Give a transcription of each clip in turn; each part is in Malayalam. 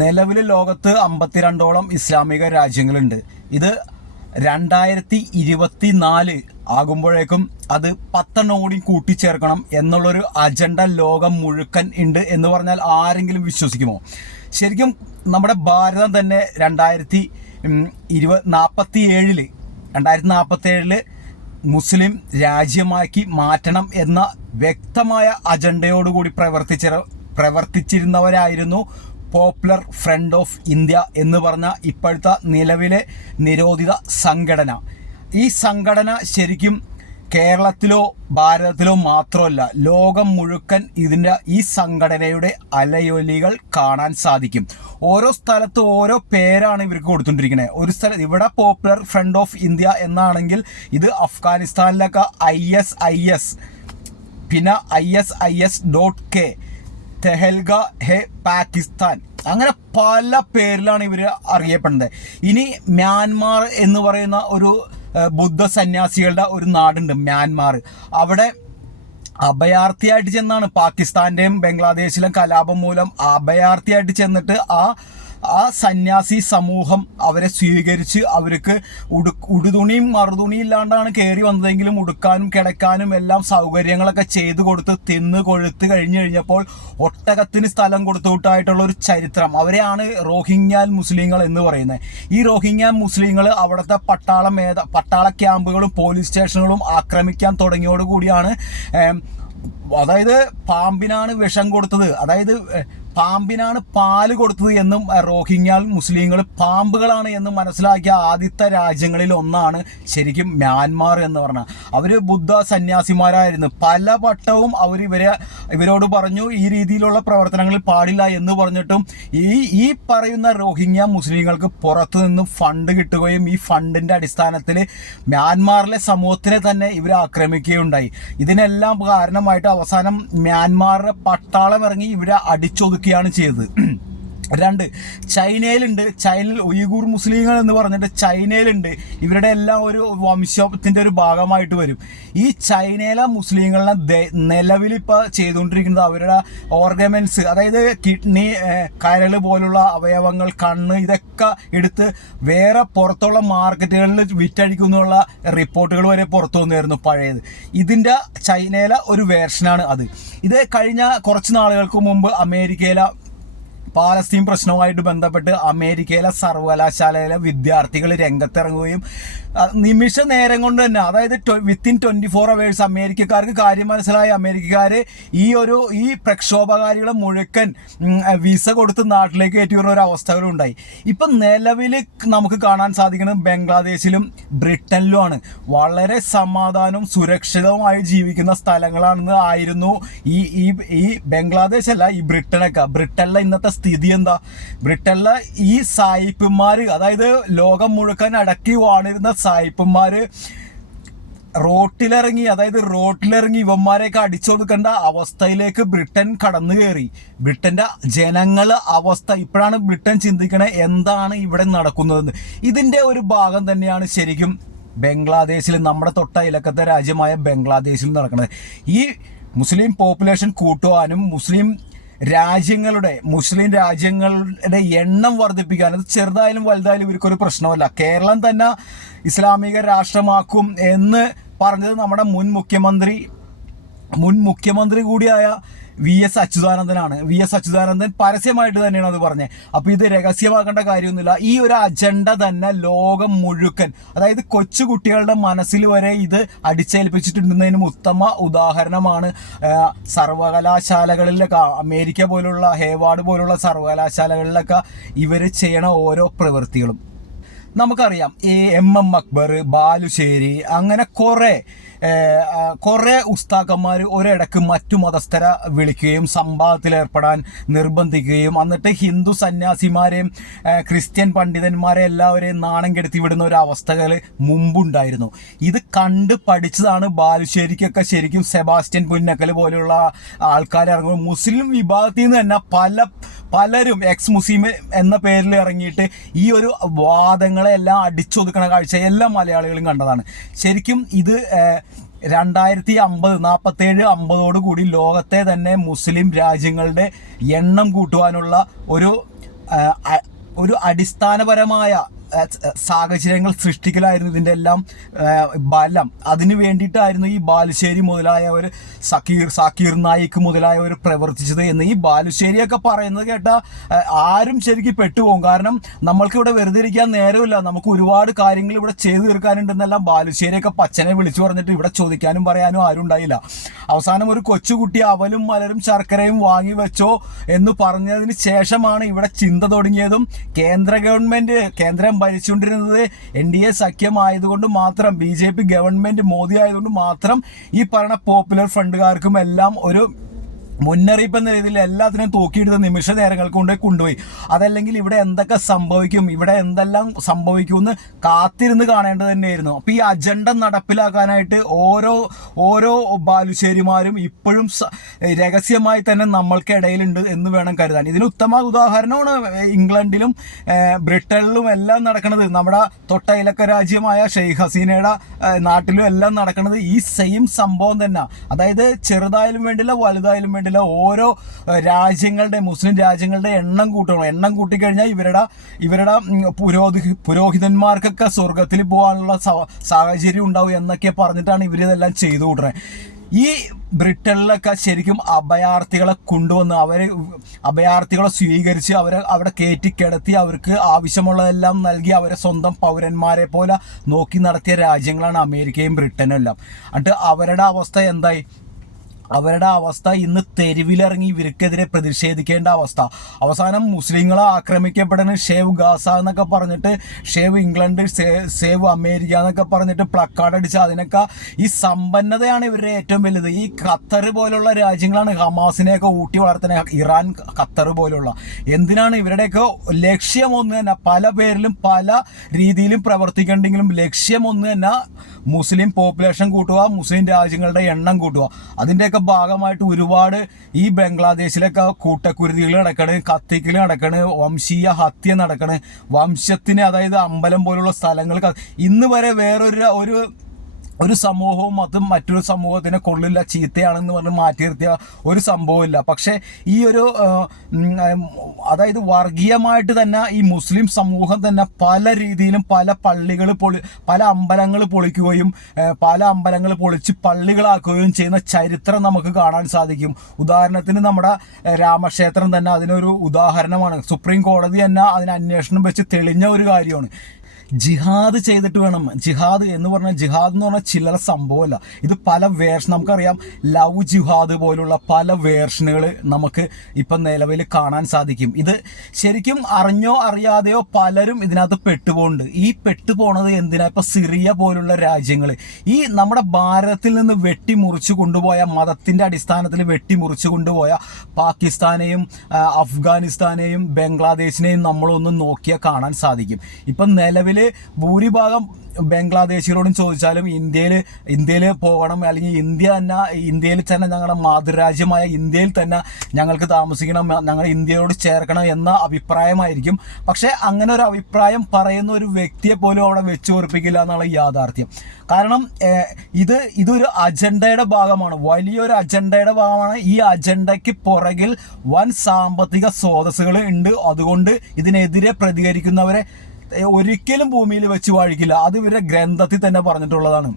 നിലവിൽ ലോകത്ത് അമ്പത്തിരണ്ടോളം ഇസ്ലാമിക രാജ്യങ്ങളുണ്ട്. ഇത് രണ്ടായിരത്തി ഇരുപത്തി നാല് ആകുമ്പോഴേക്കും അത് പത്തെണ്ണം കൂടി കൂട്ടിച്ചേർക്കണം എന്നുള്ളൊരു അജണ്ട ലോകം മുഴുക്കൻ ഉണ്ട് എന്ന് പറഞ്ഞാൽ ആരെങ്കിലും വിശ്വസിക്കുമോ? ശരിക്കും നമ്മുടെ ഭാരതം തന്നെ രണ്ടായിരത്തി ഇരുപത് നാൽപ്പത്തി ഏഴിൽ രണ്ടായിരത്തി നാൽപ്പത്തി ഏഴിൽ മുസ്ലിം രാജ്യമാക്കി മാറ്റണം എന്ന വ്യക്തമായ അജണ്ടയോടുകൂടി പ്രവർത്തിച്ച പ്രവർത്തിച്ചിരുന്നവരായിരുന്നു പോപ്പുലർ ഫ്രണ്ട് ഓഫ് ഇന്ത്യ എന്ന് പറഞ്ഞ ഇപ്പോഴത്തെ നിലവിലെ നിരോധിത സംഘടന. ഈ സംഘടന ശരിക്കും കേരളത്തിലോ ഭാരതത്തിലോ മാത്രമല്ല ലോകം മുഴുക്കൻ ഇതിന്റെ ഈ സംഘടനയുടെ അലയൊലികൾ കാണാൻ സാധിക്കും. ഓരോ സ്ഥലത്ത് ഓരോ പേരാണ് ഇവർക്ക് കൊടുത്തുകൊണ്ടിരിക്കുന്നത് ഒരു സ്ഥലം ഇവിടെ പോപ്പുലർ ഫ്രണ്ട് ഓഫ് ഇന്ത്യ എന്നാണെങ്കിൽ ഇത് അഫ്ഗാനിസ്ഥാനിലൊക്കെ ഐ എസ് ഐ എസ് പിന്നെ I S I S dot K തെഹൽഗ ഹെ പാകിസ്ഥാൻ അങ്ങനെ പല പേരിലാണ് ഇവർ അറിയപ്പെടുന്നത്. ഇനി മ്യാൻമാർ എന്ന് പറയുന്ന ഒരു ബുദ്ധ സന്യാസികളുടെ ഒരു നാടുണ്ട് മ്യാൻമാർ. അവിടെ അഭയാർത്ഥിയായിട്ട് ചെന്നാണ്. പാകിസ്ഥാന്റെയും ബംഗ്ലാദേശിലും കലാപം മൂലം അഭയാർത്ഥിയായിട്ട് ചെന്നിട്ട് ആ ആ സന്യാസി സമൂഹം അവരെ സ്വീകരിച്ച് അവർക്ക് ഉടു ഉടുതുണിയും മറുതുണിയും ഇല്ലാണ്ടാണ് കയറി വന്നതെങ്കിലും ഉടുക്കാനും കിടക്കാനും എല്ലാം സൗകര്യങ്ങളൊക്കെ ചെയ്തു കൊടുത്ത് തിന്ന് കൊഴുത്ത് കഴിഞ്ഞു കഴിഞ്ഞപ്പോൾ ഒട്ടകത്തിന് സ്ഥലം കൊടുത്തുവിട്ടായിട്ടുള്ള ഒരു ചരിത്രം. അവരെയാണ് റോഹിങ്യാൽ മുസ്ലിങ്ങൾ എന്ന് പറയുന്നത്. ഈ റോഹിങ്യാൽ മുസ്ലിങ്ങൾ അവിടുത്തെ പട്ടാള മേധ പട്ടാള ക്യാമ്പുകളും പോലീസ് സ്റ്റേഷനുകളും ആക്രമിക്കാൻ തുടങ്ങിയോടുകൂടിയാണ് അതായത് പാമ്പിനാണ് വിഷം കൊടുത്തത്. അതായത് പാമ്പിനാണ് പാൽ കൊടുത്തത് എന്നും റോഹിങ്യാൽ മുസ്ലിങ്ങൾ പാമ്പുകളാണ് എന്ന് മനസ്സിലാക്കിയ ആദ്യത്തെ രാജ്യങ്ങളിൽ ഒന്നാണ് ശരിക്കും മ്യാൻമാർ എന്ന് പറഞ്ഞാൽ. അവർ ബുദ്ധ സന്യാസിമാരായിരുന്നു. പല വട്ടവും അവർ ഇവരെ ഇവരോട് പറഞ്ഞു ഈ രീതിയിലുള്ള പ്രവർത്തനങ്ങൾ പാടില്ല എന്ന് പറഞ്ഞിട്ടും ഈ ഈ പറയുന്ന റോഹിംഗ്യ മുസ്ലിങ്ങൾക്ക് പുറത്തു നിന്ന് ഫണ്ട് കിട്ടുകയും ഈ ഫണ്ടിന്റെ അടിസ്ഥാനത്തിൽ മ്യാൻമാറിലെ സമൂഹത്തിനെ തന്നെ ഇവർ ആക്രമിക്കുകയുണ്ടായി. ഇതിനെല്ലാം കാരണമായിട്ട് അവസാനം മ്യാൻമാറിലെ പട്ടാളം ഇറങ്ങി ഇവരെ അടിച്ചൊതുക്കുകയാണ് ചെയ്തത്. രണ്ട് ചൈനയിലുണ്ട്. ചൈനയിൽ ഉയ്ഗൂർ മുസ്ലിങ്ങൾ എന്ന് പറഞ്ഞിട്ട് ചൈനയിലുണ്ട്. ഇവരുടെ എല്ലാം ഒരു വംശത്തിന്റെ ഒരു ഭാഗമായിട്ട് വരും. ഈ ചൈനയിലെ മുസ്ലിങ്ങളെ നിലവിലിപ്പോൾ ചെയ്തുകൊണ്ടിരിക്കുന്നത് അവരുടെ ഓർഗമെൻസ് അതായത് കിഡ്നി കരൾ പോലുള്ള അവയവങ്ങൾ കണ്ണ് ഇതൊക്കെ എടുത്ത് വേറെ പുറത്തുള്ള മാർക്കറ്റുകളിൽ വിറ്റഴിക്കുന്നുള്ള റിപ്പോർട്ടുകൾ വരെ പുറത്തു വന്നായിരുന്നു പഴയത്. ഇതിന്റെ ചൈനയിലെ ഒരു വേർഷനാണ് അത്. ഇത് കഴിഞ്ഞ കുറച്ച് നാളുകൾക്ക് മുമ്പ് അമേരിക്കയിലെ പാലസ്തീൻ പ്രശ്നവുമായിട്ട് ബന്ധപ്പെട്ട് അമേരിക്കയിലെ സർവകലാശാലയിലെ വിദ്യാർത്ഥികൾ രംഗത്തിറങ്ങുകയും നിമിഷ നേരം കൊണ്ട് തന്നെ അതായത് വിത്തിൻ ട്വന്റി ഫോർ അവേഴ്സ് അമേരിക്കക്കാർക്ക് കാര്യം മനസ്സിലായി. അമേരിക്കക്കാർ ഈ ഒരു ഈ പ്രക്ഷോഭകാരികളെ മുഴുക്കൻ വിസ കൊടുത്ത് നാട്ടിലേക്ക് കയറ്റിയുള്ള ഒരു അവസ്ഥകളും ഉണ്ടായി. ഇപ്പം നിലവിൽ നമുക്ക് കാണാൻ സാധിക്കുന്നത് ബംഗ്ലാദേശിലും ബ്രിട്ടനിലുമാണ്. വളരെ സമാധാനവും സുരക്ഷിതവുമായി ജീവിക്കുന്ന സ്ഥലങ്ങളാണെന്ന് ആയിരുന്നു ഈ ഈ ഈ ബംഗ്ലാദേശ് അല്ല ഈ ബ്രിട്ടനൊക്കെ. ബ്രിട്ടനിലെ ഇന്നത്തെ സ്ഥിതി എന്താ? ബ്രിട്ടനിലെ ഈ സായിപ്പുമാർ അതായത് ലോകം മുഴുക്കൻ അടക്കി വാണിരുന്ന സായിപ്പന്മാര് റോട്ടിലിറങ്ങി അതായത് റോട്ടിലിറങ്ങി ഇവന്മാരെയൊക്കെ അടിച്ചൊതുക്കേണ്ട അവസ്ഥയിലേക്ക് ബ്രിട്ടൻ കടന്നു കയറി. ബ്രിട്ടന്റെ ജനങ്ങൾ അവസ്ഥ ഇപ്പോഴാണ് ബ്രിട്ടൻ ചിന്തിക്കണേ എന്താണ് ഇവിടെ നടക്കുന്നതെന്ന്. ഇതിന്റെ ഒരു ഭാഗം തന്നെയാണ് ശരിക്കും ബംഗ്ലാദേശിൽ നമ്മുടെ തൊട്ട ഇലക്കത്തെ രാജ്യമായ ബംഗ്ലാദേശിൽ നടക്കുന്നത് ഈ മുസ്ലിം പോപ്പുലേഷൻ കൂട്ടുവാനും മുസ്ലിം രാജ്യങ്ങളുടെ മുസ്ലിം രാജ്യങ്ങളുടെ എണ്ണം വർദ്ധിപ്പിക്കാൻ അത് ചെറുതായാലും വലുതായാലും ഇവർക്കൊരു പ്രശ്നമല്ല. കേരളം തന്നെ ഇസ്ലാമിക രാഷ്ട്രമാക്കും എന്ന് പറഞ്ഞത് നമ്മുടെ മുൻ മുഖ്യമന്ത്രി മുൻ മുഖ്യമന്ത്രി കൂടിയായ വി എസ് അച്യുതാനന്ദനാണ്. വി എസ് അച്യുതാനന്ദൻ പരസ്യമായിട്ട് തന്നെയാണ് അത് പറഞ്ഞത് അപ്പോൾ ഇത് രഹസ്യമാക്കേണ്ട കാര്യമൊന്നുമില്ല. ഈ ഒരു അജണ്ട തന്നെ ലോകം മുഴുക്കൻ അതായത് കൊച്ചു കുട്ടികളുടെ മനസ്സിൽ വരെ ഇത് അടിച്ചേൽപ്പിച്ചിട്ടുണ്ടെന്നതിനും ഉത്തമ ഉദാഹരണമാണ് സർവകലാശാലകളിലൊക്കെ അമേരിക്ക പോലുള്ള ഹേവാർഡ് പോലുള്ള സർവകലാശാലകളിലൊക്കെ ഇവർ ചെയ്യണ ഓരോ പ്രവൃത്തികളും. നമുക്കറിയാം ഈ എം എം അക്ബർ ബാലുശ്ശേരി അങ്ങനെ കുറേ കുറേ ഉസ്താക്കന്മാർ ഒരിടക്ക് മറ്റു മതസ്ഥരെ വിളിക്കുകയും സംവാദത്തിൽ ഏർപ്പെടാൻ നിർബന്ധിക്കുകയും എന്നിട്ട് ഹിന്ദു സന്യാസിമാരെയും ക്രിസ്ത്യൻ പണ്ഡിതന്മാരെ എല്ലാവരെയും നാണം കെടുത്തി വിടുന്ന ഒരു അവസ്ഥകൾ മുമ്പുണ്ടായിരുന്നു. ഇത് കണ്ട് പഠിച്ചതാണ് ബാലുശ്ശേരിക്കൊക്കെ ശരിക്കും സെബാസ്റ്റ്യൻ പുന്നക്കൽ പോലെയുള്ള ആൾക്കാർ ഇറങ്ങും മുസ്ലിം വിഭാഗത്തിൽ നിന്ന് തന്നെ പല പലരും എക്സ് മുസ്ലിം എന്ന പേരിൽ ഇറങ്ങിയിട്ട് ഈ ഒരു വാദങ്ങളെല്ലാം അടിച്ചൊതുക്കണ കാഴ്ച എല്ലാ മലയാളികളും കണ്ടതാണ്. ശരിക്കും ഇത് രണ്ടായിരത്തി അമ്പത് നാൽപ്പത്തേഴ് അമ്പതോട് കൂടി ലോകത്തെ തന്നെ മുസ്ലിം രാജ്യങ്ങളുടെ എണ്ണം കൂട്ടുവാനുള്ള ഒരു ഒരു അടിസ്ഥാനപരമായ സാഹചര്യങ്ങൾ സൃഷ്ടിക്കലായിരുന്നു ഇതിന്റെ എല്ലാം ബലം. അതിനു വേണ്ടിയിട്ടായിരുന്നു ഈ ബാലുശ്ശേരി മുതലായവർ സക്കീർ സാക്കീർ നായിക് മുതലായവർ പ്രവർത്തിച്ചത് എന്ന് ഈ ബാലുശ്ശേരിയൊക്കെ പറയുന്നത് കേട്ട ആരും ശരിക്കും പെട്ടുപോകും. കാരണം നമ്മൾക്ക് ഇവിടെ വെറുതെ ഇരിക്കാൻ നേരമില്ല. നമുക്ക് ഒരുപാട് കാര്യങ്ങൾ ഇവിടെ ചെയ്തു തീർക്കാനുണ്ടെന്നെല്ലാം ബാലുശ്ശേരിയൊക്കെ പച്ചനെ വിളിച്ചു പറഞ്ഞിട്ട് ഇവിടെ ചോദിക്കാനും പറയാനും ആരും ഉണ്ടായില്ല. അവസാനം ഒരു കൊച്ചുകുട്ടി അവലും മലരും ശർക്കരയും വാങ്ങി വെച്ചോ എന്ന് പറഞ്ഞതിന് ശേഷമാണ് ഇവിടെ ചിന്ത തുടങ്ങിയതും കേന്ദ്ര ഗവൺമെന്റ് കേന്ദ്രം ഭരിച്ചുകൊണ്ടിരുന്നത് എൻ ഡി എ സഖ്യമായതുകൊണ്ട് മാത്രം B J P government Modi ആയതുകൊണ്ട് മാത്രം ഈ പറയുന്ന പോപ്പുലർ ഫ്രണ്ടുകാർക്കും എല്ലാം ഒരു മുന്നറിയിപ്പ് എന്ന രീതിയിൽ എല്ലാത്തിനും തൂക്കിയെടുത്ത നിമിഷ നേരങ്ങൾ കൊണ്ട് കൊണ്ടുപോയി. അതല്ലെങ്കിൽ ഇവിടെ എന്തൊക്കെ സംഭവിക്കും ഇവിടെ എന്തെല്ലാം സംഭവിക്കുമെന്ന് കാത്തിരുന്ന് കാണേണ്ടത് തന്നെയായിരുന്നു. അപ്പൊ ഈ അജണ്ട നടപ്പിലാക്കാനായിട്ട് ഓരോ ഓരോ ബാലുശ്ശേരിമാരും ഇപ്പോഴും രഹസ്യമായി തന്നെ നമ്മൾക്ക് ഇടയിലുണ്ട് എന്ന് വേണം കരുതാൻ. ഇതിന് ഉത്തമ ഉദാഹരണമാണ് ഇംഗ്ലണ്ടിലും ബ്രിട്ടനിലും എല്ലാം നടക്കുന്നത് നമ്മുടെ തൊട്ടയിലക്ക രാജ്യമായ ഷെയ്ഖ് ഹസീനയുടെ നാട്ടിലും എല്ലാം നടക്കുന്നത് ഈ സെയിം സംഭവം തന്നെ. അതായത് ചെറുതായാലും വേണ്ടില്ല വലുതായാലും വേണ്ടില്ല ഓരോ രാജ്യങ്ങളുടെ മുസ്ലിം രാജ്യങ്ങളുടെ എണ്ണം കൂട്ടണം എണ്ണം കൂട്ടിക്കഴിഞ്ഞാൽ ഇവരുടെ ഇവരുടെ പുരോഹി പുരോഹിതന്മാർക്കൊക്കെ സ്വർഗത്തിൽ പോകാനുള്ള സാഹചര്യം ഉണ്ടാവും എന്നൊക്കെ പറഞ്ഞിട്ടാണ് ഇവരിതെല്ലാം ചെയ്തു കൂട്ടുന്നത് ഈ ബ്രിട്ടനിലൊക്കെ ശരിക്കും അഭയാർത്ഥികളെ കൊണ്ടുവന്ന് അവരെ അഭയാർത്ഥികളെ സ്വീകരിച്ച് അവരെ അവിടെ കയറ്റി കിടത്തി അവർക്ക് ആവശ്യമുള്ളതെല്ലാം നൽകി അവരെ സ്വന്തം പൗരന്മാരെ പോലെ നോക്കി നടത്തിയ രാജ്യങ്ങളാണ് അമേരിക്കയും ബ്രിട്ടനും എല്ലാം. എന്നിട്ട് അവരുടെ അവസ്ഥ എന്തായി? അവരുടെ അവസ്ഥ ഇന്ന് തെരുവിലിറങ്ങി ഇവർക്കെതിരെ പ്രതിഷേധിക്കേണ്ട അവസ്ഥ. അവസാനം മുസ്ലിങ്ങളെ ആക്രമിക്കപ്പെടുന്ന ഷേവ് ഗാസ എന്നൊക്കെ പറഞ്ഞിട്ട് ഷേവ് ഇംഗ്ലണ്ട് സേവ് അമേരിക്ക എന്നൊക്കെ പറഞ്ഞിട്ട് പ്ലക്കാർഡ് അടിച്ച് അതിനൊക്കെ ഈ സമ്പന്നതയാണ് ഇവരുടെ ഏറ്റവും വലുത്. ഈ ഖത്തർ പോലുള്ള രാജ്യങ്ങളാണ് ഹമാസിനെയൊക്കെ ഊട്ടി വളർത്തുന്നത് ഇറാൻ ഖത്തർ പോലുള്ള. എന്തിനാണ് ഇവരുടെയൊക്കെ ലക്ഷ്യം ഒന്ന് തന്നെ പല പേരിലും പല രീതിയിലും പ്രവർത്തിക്കണ്ടെങ്കിലും ലക്ഷ്യം ഒന്ന് തന്നെ മുസ്ലിം പോപ്പുലേഷൻ കൂട്ടുക മുസ്ലിം രാജ്യങ്ങളുടെ എണ്ണം കൂട്ടുക. അതിന്റെയൊക്കെ ഭാഗമായിട്ട് ഒരുപാട് ഈ ബംഗ്ലാദേശിലൊക്കെ കൂട്ടക്കുരുതികൾ നടക്കണ് കത്തിക്കൽ നടക്കണ് വംശീയ ഹത്യ നടക്കണ്. വംശത്തിന് അതായത് അമ്പലം പോലുള്ള സ്ഥലങ്ങൾ ക- ഇന്ന് വരെ വേറൊരു ഒരു ഒരു സമൂഹവും അതും മറ്റൊരു സമൂഹത്തിനെ കൊള്ളില്ല ചീത്തയാണെന്ന് പറഞ്ഞ് മാറ്റി നിർത്തിയ ഒരു സംഭവമില്ല. പക്ഷേ ഈ ഒരു അതായത് വർഗീയമായിട്ട് തന്നെ ഈ മുസ്ലിം സമൂഹം തന്നെ പല രീതിയിലും പല പള്ളികൾ പൊളി പല അമ്പലങ്ങൾ പൊളിക്കുകയും പല അമ്പലങ്ങൾ പൊളിച്ച് പള്ളികളാക്കുകയും ചെയ്യുന്ന ചരിത്രം നമുക്ക് കാണാൻ സാധിക്കും. ഉദാഹരണത്തിന് നമ്മുടെ രാമക്ഷേത്രം തന്നെ അതിനൊരു ഉദാഹരണമാണ്. സുപ്രീം കോടതി തന്നെ അതിന് അന്വേഷണം വെച്ച് തെളിഞ്ഞ ഒരു കാര്യമാണ്. ജിഹാദ് ചെയ്തിട്ട് വേണം. ജിഹാദ് എന്ന് പറഞ്ഞാൽ ജിഹാദ് എന്ന് പറഞ്ഞാൽ ചില്ലറ സംഭവമല്ല. ഇത് പല വേർഷൻ നമുക്കറിയാം. ലവ് ജിഹാദ് പോലുള്ള പല വേർഷനുകൾ നമുക്ക് ഇപ്പം നിലവിൽ കാണാൻ സാധിക്കും. ഇത് ശരിക്കും അറിഞ്ഞോ അറിയാതെയോ പലരും ഇതിനകത്ത് പെട്ടുപോകുന്നുണ്ട്. ഈ പെട്ടുപോണത് എന്തിനാ? ഇപ്പം സിറിയ പോലുള്ള രാജ്യങ്ങൾ ഈ നമ്മുടെ ഭാരതത്തിൽ നിന്ന് വെട്ടിമുറിച്ചു കൊണ്ടുപോയ മതത്തിന്റെ അടിസ്ഥാനത്തിൽ വെട്ടിമുറിച്ചു കൊണ്ടുപോയ പാകിസ്ഥാനെയും അഫ്ഗാനിസ്ഥാനെയും ബംഗ്ലാദേശിനെയും നമ്മളൊന്ന് നോക്കിയാൽ കാണാൻ സാധിക്കും. ഇപ്പം നിലവിൽ ഭൂരിഭാഗം ബംഗ്ലാദേശികളോടും ചോദിച്ചാലും ഇന്ത്യയിൽ ഇന്ത്യയിൽ പോകണം അല്ലെങ്കിൽ ഇന്ത്യ തന്നെ ഇന്ത്യയിൽ തന്നെ ഞങ്ങളുടെ മാതൃരാജ്യമായ ഇന്ത്യയിൽ തന്നെ ഞങ്ങൾക്ക് താമസിക്കണം ഞങ്ങൾ ഇന്ത്യയോട് ചേർക്കണം എന്ന അഭിപ്രായമായിരിക്കും. പക്ഷേ അങ്ങനെ ഒരു അഭിപ്രായം പറയുന്ന ഒരു വ്യക്തിയെ പോലും അവിടെ വെച്ചു ഉറപ്പിക്കില്ല എന്നുള്ള യാഥാർത്ഥ്യം. കാരണം ഇത് ഇതൊരു അജണ്ടയുടെ ഭാഗമാണ്. വലിയൊരു അജണ്ടയുടെ ഭാഗമാണ്. ഈ അജണ്ടയ്ക്ക് പുറകിൽ വൻ സാമ്പത്തിക സ്രോതസ്സുകൾ ഉണ്ട്. അതുകൊണ്ട് ഇതിനെതിരെ പ്രതികരിക്കുന്നവരെ ഒരിക്കലും ഭൂമിയിൽ വെച്ച് വാഴിക്കില്ല. അത് ഇവരുടെ ഗ്രന്ഥത്തിൽ തന്നെ പറഞ്ഞിട്ടുള്ളതാണ്.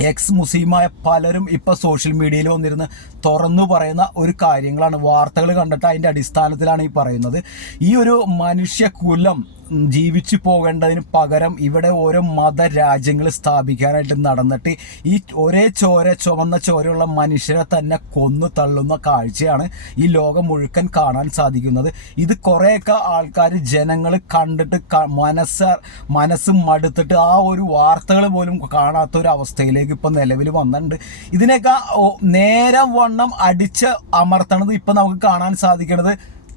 എക്സ് മുസ്ലിമായ പലരും ഇപ്പൊ സോഷ്യൽ മീഡിയയിൽ വന്നിരുന്ന് തുറന്നു പറയുന്ന ഒരു കാര്യങ്ങളാണ്. വാർത്തകൾ കണ്ടിട്ട് അതിന്റെ അടിസ്ഥാനത്തിലാണ് ഈ പറയുന്നത്. ഈ ഒരു മനുഷ്യകുലം ജീവിച്ചു പോകേണ്ടതിന് പകരം ഇവിടെ ഓരോ മതരാജ്യങ്ങൾ സ്ഥാപിക്കാനായിട്ട് നടന്നിട്ട് ഈ ഒരേ ചോര ചുവന്ന ചോരയുള്ള മനുഷ്യരെ തന്നെ കൊന്നു തള്ളുന്ന കാഴ്ചയാണ് ഈ ലോകം മുഴുക്കൻ കാണാൻ സാധിക്കുന്നത്. ഇത് കുറേയൊക്കെ ആൾക്കാർ ജനങ്ങൾ കണ്ടിട്ട് മനസ്സ് മനസ്സ് മടുത്തിട്ട് ആ ഒരു വാർത്തകൾ പോലും കാണാത്ത ഒരു അവസ്ഥയിലേക്ക് ഇപ്പം നിലവിൽ വന്നിട്ടുണ്ട്. ഇതിനൊക്കെ നേരം വണ്ണം അടിച്ച് അമർത്തണത് ഇപ്പം നമുക്ക് കാണാൻ സാധിക്കുന്നത്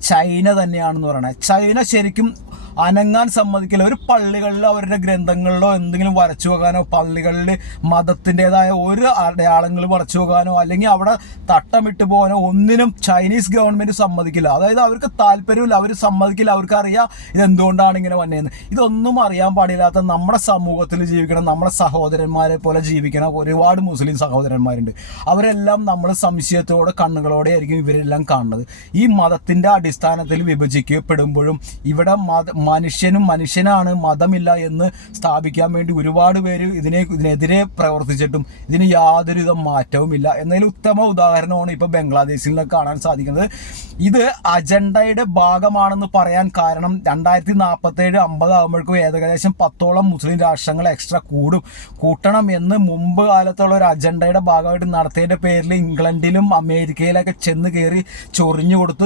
ചൈന തന്നെയാണെന്ന് പറയണത് ചൈന ശരിക്കും അനങ്ങാൻ സമ്മതിക്കില്ല. ഒരു പള്ളികളിൽ അവരുടെ ഗ്രന്ഥങ്ങളിലോ എന്തെങ്കിലും വരച്ചു വെക്കാനോ പള്ളികളിൽ മതത്തിന്റെതായ ഒരു അടയാളങ്ങൾ വരച്ചു വെക്കാനോ അല്ലെങ്കിൽ അവിടെ തട്ടമിട്ട് പോകാനോ ഒന്നിനും ചൈനീസ് ഗവൺമെന്റ് സമ്മതിക്കില്ല. അതായത് അവർക്ക് താല്പര്യമില്ല അവർ സമ്മതിക്കില്ല അവർക്ക് അറിയാം ഇതെന്തുകൊണ്ടാണ് ഇങ്ങനെ വന്നതെന്ന് ഇതൊന്നും അറിയാൻ പാടില്ലാത്ത നമ്മുടെ സമൂഹത്തിൽ ജീവിക്കണം നമ്മുടെ സഹോദരന്മാരെ പോലെ ജീവിക്കണം ഒരുപാട് മുസ്ലിം സഹോദരന്മാരുണ്ട്. അവരെല്ലാം നമ്മൾ സംശയത്തോടെ കണ്ണുകളോടെ ആയിരിക്കും ഇവരെല്ലാം കാണുന്നത്. ഈ മതത്തിന്റെ അടിസ്ഥാനത്തിൽ വിഭജിക്കപ്പെടുമ്പോഴും ഇവിടെ മത മനുഷ്യനും മനുഷ്യനാണ് മതമില്ല എന്ന് സ്ഥാപിക്കാൻ വേണ്ടി ഒരുപാട് പേര് ഇതിനെ ഇതിനെതിരെ പ്രവർത്തിച്ചിട്ടും ഇതിന് യാതൊരുവിധ മാറ്റവുമില്ല. എന്നതിൽ ഉത്തമ ഉദാഹരണമാണ് ഇപ്പോൾ ബംഗ്ലാദേശിൽ കാണാൻ സാധിക്കുന്നത്. ഇത് അജണ്ടയുടെ ഭാഗമാണെന്ന് പറയാൻ കാരണം രണ്ടായിരത്തി നാൽപ്പത്തി ഏഴ് അമ്പത് ആകുമ്പോഴേക്കും ഏകദേശം പത്തോളം മുസ്ലിം രാഷ്ട്രങ്ങൾ എക്സ്ട്രാ കൂടും. കൂട്ടണം എന്ന് മുമ്പ് കാലത്തുള്ള ഒരു അജണ്ടയുടെ ഭാഗമായിട്ട് നടത്തിയതിന്റെ പേരിൽ ഇംഗ്ലണ്ടിലും അമേരിക്കയിലൊക്കെ ചെന്ന് കയറി ചൊറിഞ്ഞു കൊടുത്ത്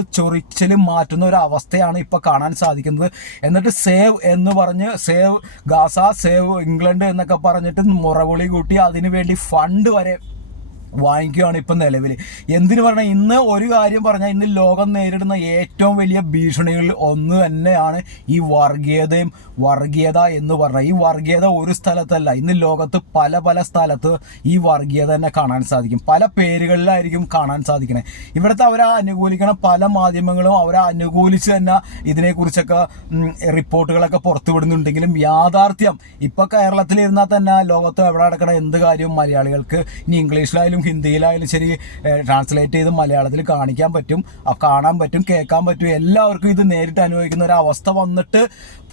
ചൊറിച്ചിൽ മാറ്റുന്ന ഒരു അവസ്ഥയാണ് ഇപ്പോൾ കാണാൻ സാധിക്കുന്നത്. എന്നിട്ട് സേവ് എന്ന് പറഞ്ഞ് സേവ് ഗാസ സേവ് ഇംഗ്ലണ്ട് എന്നൊക്കെ പറഞ്ഞിട്ട് മുറവിളി കൂട്ടി അതിനു വേണ്ടി ഫണ്ട് വരെ വാങ്ങിക്കുകയാണ് ഇപ്പം നിലവിൽ എന്തിനു പറഞ്ഞാൽ ഇന്ന് ഒരു കാര്യം പറഞ്ഞാൽ ഇന്ന് ലോകം നേരിടുന്ന ഏറ്റവും വലിയ ഭീഷണികളിൽ ഒന്ന് തന്നെയാണ് ഈ വർഗീയതയും വർഗീയത എന്ന് പറഞ്ഞാൽ ഈ വർഗീയത ഒരു സ്ഥലത്തല്ല ഇന്ന് ലോകത്ത് പല പല സ്ഥലത്ത് ഈ വർഗീയത തന്നെ കാണാൻ സാധിക്കും. പല പേരുകളിലായിരിക്കും കാണാൻ സാധിക്കണേ. ഇവിടുത്തെ അവരെ അനുകൂലിക്കണ പല മാധ്യമങ്ങളും അവരെ അനുകൂലിച്ച് തന്നെ ഇതിനെക്കുറിച്ചൊക്കെ റിപ്പോർട്ടുകളൊക്കെ പുറത്തുവിടുന്നുണ്ടെങ്കിലും യാഥാർത്ഥ്യം ഇപ്പം കേരളത്തിലിരുന്നാൽ തന്നെ ലോകത്ത് എവിടെ നടക്കണ എന്ത് കാര്യവും മലയാളികൾക്ക് ഇനി ഇംഗ്ലീഷിലായാലും ഹിന്ദിയിലായാലും ശരി ട്രാൻസ്ലേറ്റ് ചെയ്ത് മലയാളത്തിൽ കാണിക്കാൻ പറ്റും കാണാൻ പറ്റും കേൾക്കാൻ പറ്റും. എല്ലാവർക്കും ഇത് നേരിട്ട് അനുഭവിക്കുന്ന ഒരു അവസ്ഥ വന്നിട്ട്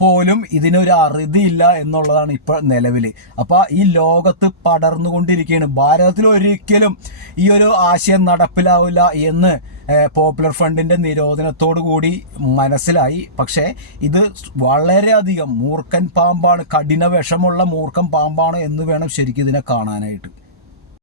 പോലും ഇതിനൊരു അറുതിയില്ല എന്നുള്ളതാണ് ഇപ്പോൾ നിലവിൽ അപ്പോൾ ഈ ലോകത്ത് പടർന്നുകൊണ്ടിരിക്കുകയാണ് ഭാരതത്തിൽ ഒരിക്കലും ഈ ഒരു ആശയം നടപ്പിലാവില്ല എന്ന് പോപ്പുലർ ഫണ്ടിന്റെ നിരോധനത്തോടു കൂടി മനസ്സിലായി. പക്ഷേ ഇത് വളരെയധികം മൂർഖൻ പാമ്പാണ് കഠിന വിഷമുള്ള മൂർഖൻ പാമ്പാണ് എന്ന് വേണം ശരിക്കും ഇതിനെ കാണാനായിട്ട്.